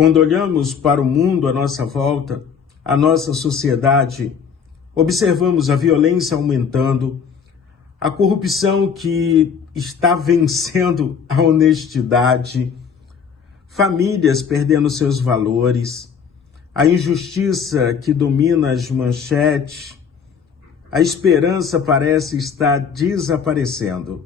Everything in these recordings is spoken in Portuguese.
Quando olhamos para o mundo à nossa volta, a nossa sociedade, observamos a violência aumentando, a corrupção que está vencendo a honestidade, famílias perdendo seus valores, a injustiça que domina as manchetes, a esperança parece estar desaparecendo.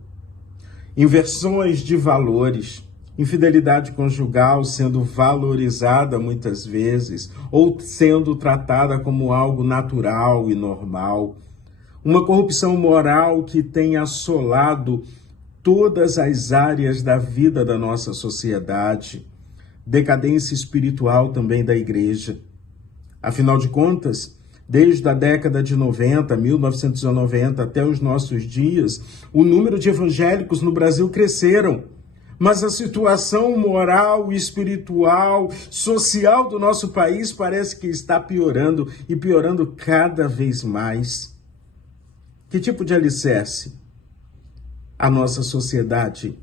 Inversões de valores, infidelidade conjugal sendo valorizada muitas vezes ou sendo tratada como algo natural e normal. Uma corrupção moral que tem assolado todas as áreas da vida da nossa sociedade. Decadência espiritual também da igreja. Afinal de contas, desde a década de 90, 1990 até os nossos dias, o número de evangélicos no Brasil cresceram. Mas a situação moral, espiritual, social do nosso país parece que está piorando e piorando cada vez mais. Que tipo de alicerce a nossa sociedade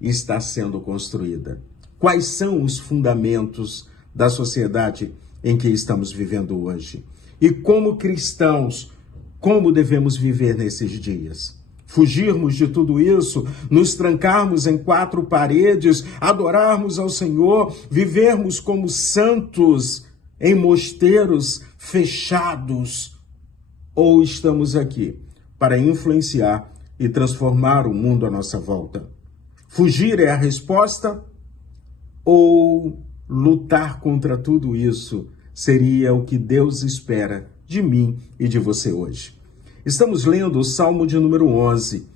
está sendo construída? Quais são os fundamentos da sociedade em que estamos vivendo hoje? E como cristãos, como devemos viver nesses dias? Fugirmos de tudo isso, nos trancarmos em quatro paredes, adorarmos ao Senhor, vivermos como santos em mosteiros fechados? Ou estamos aqui para influenciar e transformar o mundo à nossa volta? Fugir é a resposta? Ou lutar contra tudo isso seria o que Deus espera de mim e de você hoje? Estamos lendo o Salmo de número 11.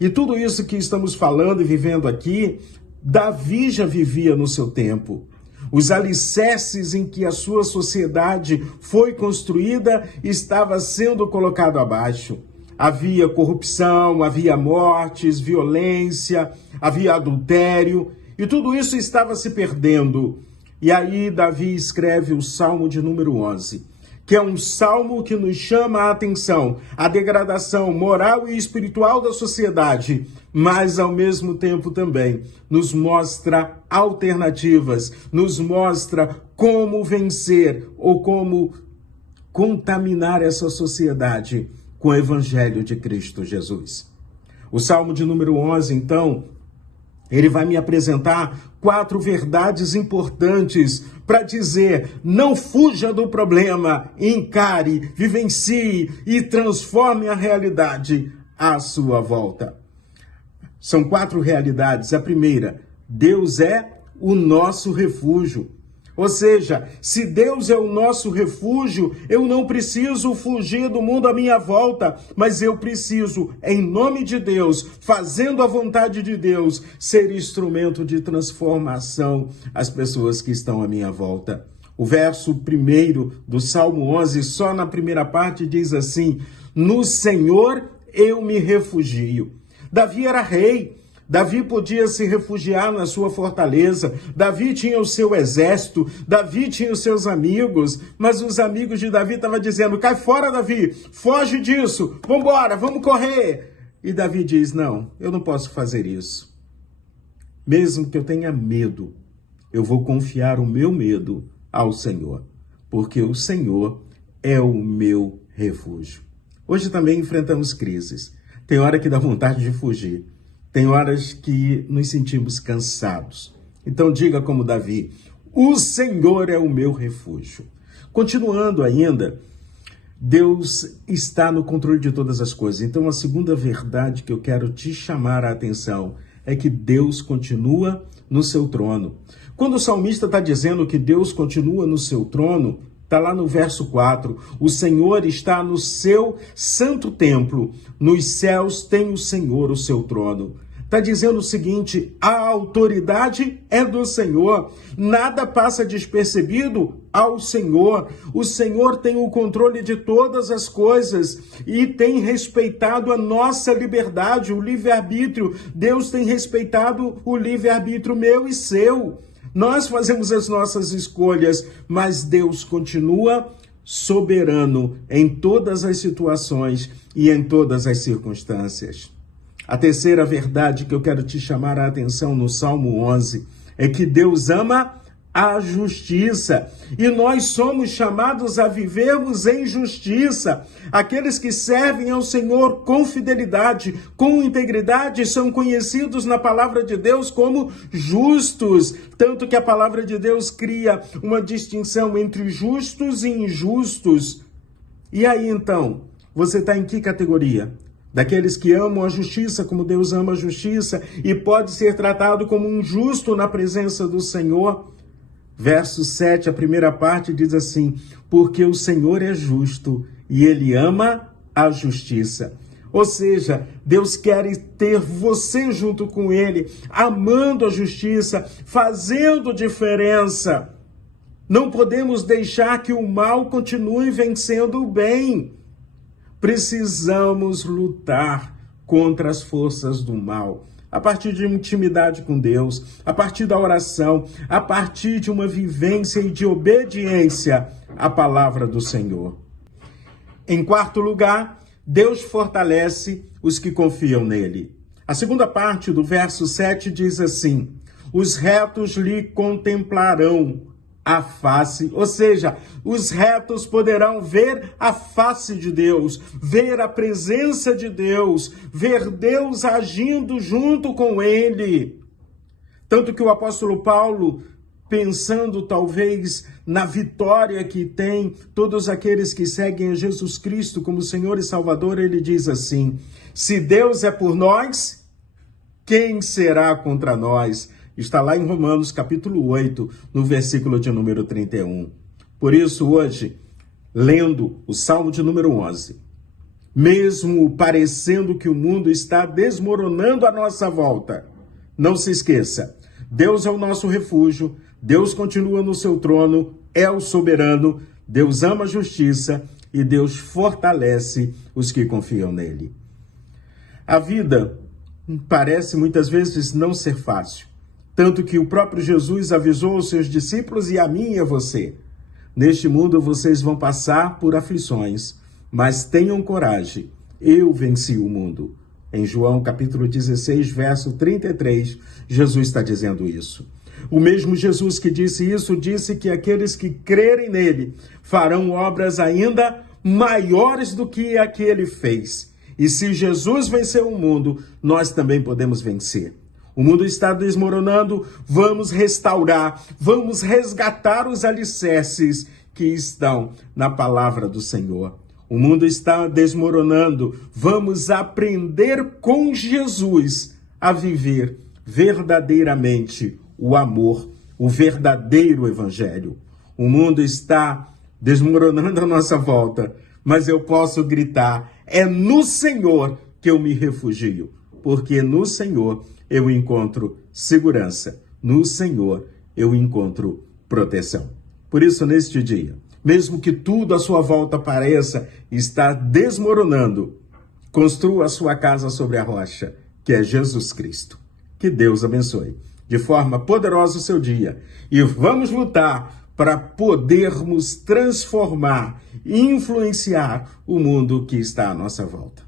E tudo isso que estamos falando e vivendo aqui, Davi já vivia no seu tempo. Os alicerces em que a sua sociedade foi construída estava sendo colocado abaixo. Havia corrupção, havia mortes, violência, havia adultério, e tudo isso estava se perdendo. E aí Davi escreve o Salmo de número 11, que é um salmo que nos chama a atenção, a degradação moral e espiritual da sociedade, mas ao mesmo tempo também nos mostra alternativas, nos mostra como vencer ou como contaminar essa sociedade com o Evangelho de Cristo Jesus. O Salmo de número 11, então, ele vai me apresentar 4 verdades importantes para dizer: não fuja do problema, encare, vivencie e transforme a realidade à sua volta. São 4 realidades. A primeira, Deus é o nosso refúgio. Ou seja, se Deus é o nosso refúgio, eu não preciso fugir do mundo à minha volta, mas eu preciso, em nome de Deus, fazendo a vontade de Deus, ser instrumento de transformação às pessoas que estão à minha volta. O verso 1 do Salmo 11, só na primeira parte, diz assim: no Senhor eu me refugio. Davi era rei. Davi podia se refugiar na sua fortaleza, Davi tinha o seu exército, Davi tinha os seus amigos, mas os amigos de Davi estavam dizendo: cai fora, Davi, foge disso, vambora, vamos correr. E Davi diz: não, eu não posso fazer isso. Mesmo que eu tenha medo, eu vou confiar o meu medo ao Senhor, porque o Senhor é o meu refúgio. Hoje também enfrentamos crises, tem hora que dá vontade de fugir. Tem horas que nos sentimos cansados. Então diga como Davi: o Senhor é o meu refúgio. Continuando ainda, Deus está no controle de todas as coisas. Então a segunda verdade que eu quero te chamar a atenção é que Deus continua no seu trono. Quando o salmista está dizendo que Deus continua no seu trono, está lá no verso 4, o Senhor está no seu santo templo, nos céus tem o Senhor o seu trono. Está dizendo o seguinte: a autoridade é do Senhor, nada passa despercebido ao Senhor. O Senhor tem o controle de todas as coisas e tem respeitado a nossa liberdade, o livre-arbítrio. Deus tem respeitado o livre-arbítrio meu e seu. Nós fazemos as nossas escolhas, mas Deus continua soberano em todas as situações e em todas as circunstâncias. A terceira verdade que eu quero te chamar a atenção no Salmo 11 é que Deus ama a justiça. E nós somos chamados a vivermos em justiça. Aqueles que servem ao Senhor com fidelidade, com integridade, são conhecidos na palavra de Deus como justos. Tanto que a palavra de Deus cria uma distinção entre justos e injustos. E aí então, você está em que categoria? Daqueles que amam a justiça como Deus ama a justiça e pode ser tratado como um justo na presença do Senhor? Verso 7, a primeira parte diz assim: porque o Senhor é justo e Ele ama a justiça. Ou seja, Deus quer ter você junto com Ele, amando a justiça, fazendo diferença. Não podemos deixar que o mal continue vencendo o bem. Precisamos lutar contra as forças do mal. A partir de intimidade com Deus, a partir da oração, a partir de uma vivência e de obediência à palavra do Senhor. Em quarto lugar, Deus fortalece os que confiam nele. A segunda parte do verso 7 diz assim: os retos lhe contemplarão a face, ou seja, os retos poderão ver a face de Deus, ver a presença de Deus, ver Deus agindo junto com ele. Tanto que o apóstolo Paulo, pensando talvez na vitória que tem todos aqueles que seguem a Jesus Cristo como Senhor e Salvador, ele diz assim: se Deus é por nós, quem será contra nós? Está lá em Romanos capítulo 8, no versículo de número 31. Por isso, hoje, lendo o Salmo de número 11, mesmo parecendo que o mundo está desmoronando à nossa volta, não se esqueça, Deus é o nosso refúgio, Deus continua no seu trono, é o soberano, Deus ama a justiça e Deus fortalece os que confiam nele. A vida parece muitas vezes não ser fácil. Tanto que o próprio Jesus avisou aos seus discípulos e a mim e a você: neste mundo vocês vão passar por aflições, mas tenham coragem, eu venci o mundo. Em João capítulo 16, verso 33, Jesus está dizendo isso. O mesmo Jesus que disse isso, disse que aqueles que crerem nele farão obras ainda maiores do que a que ele fez. E se Jesus venceu o mundo, nós também podemos vencer. O mundo está desmoronando, vamos restaurar, vamos resgatar os alicerces que estão na palavra do Senhor. O mundo está desmoronando, vamos aprender com Jesus a viver verdadeiramente o amor, o verdadeiro evangelho. O mundo está desmoronando à nossa volta, mas eu posso gritar: é no Senhor que eu me refugio, porque no Senhor eu encontro segurança, no Senhor eu encontro proteção. Por isso, neste dia, mesmo que tudo à sua volta pareça estar desmoronando, construa a sua casa sobre a rocha, que é Jesus Cristo. Que Deus abençoe de forma poderosa o seu dia. E vamos lutar para podermos transformar e influenciar o mundo que está à nossa volta.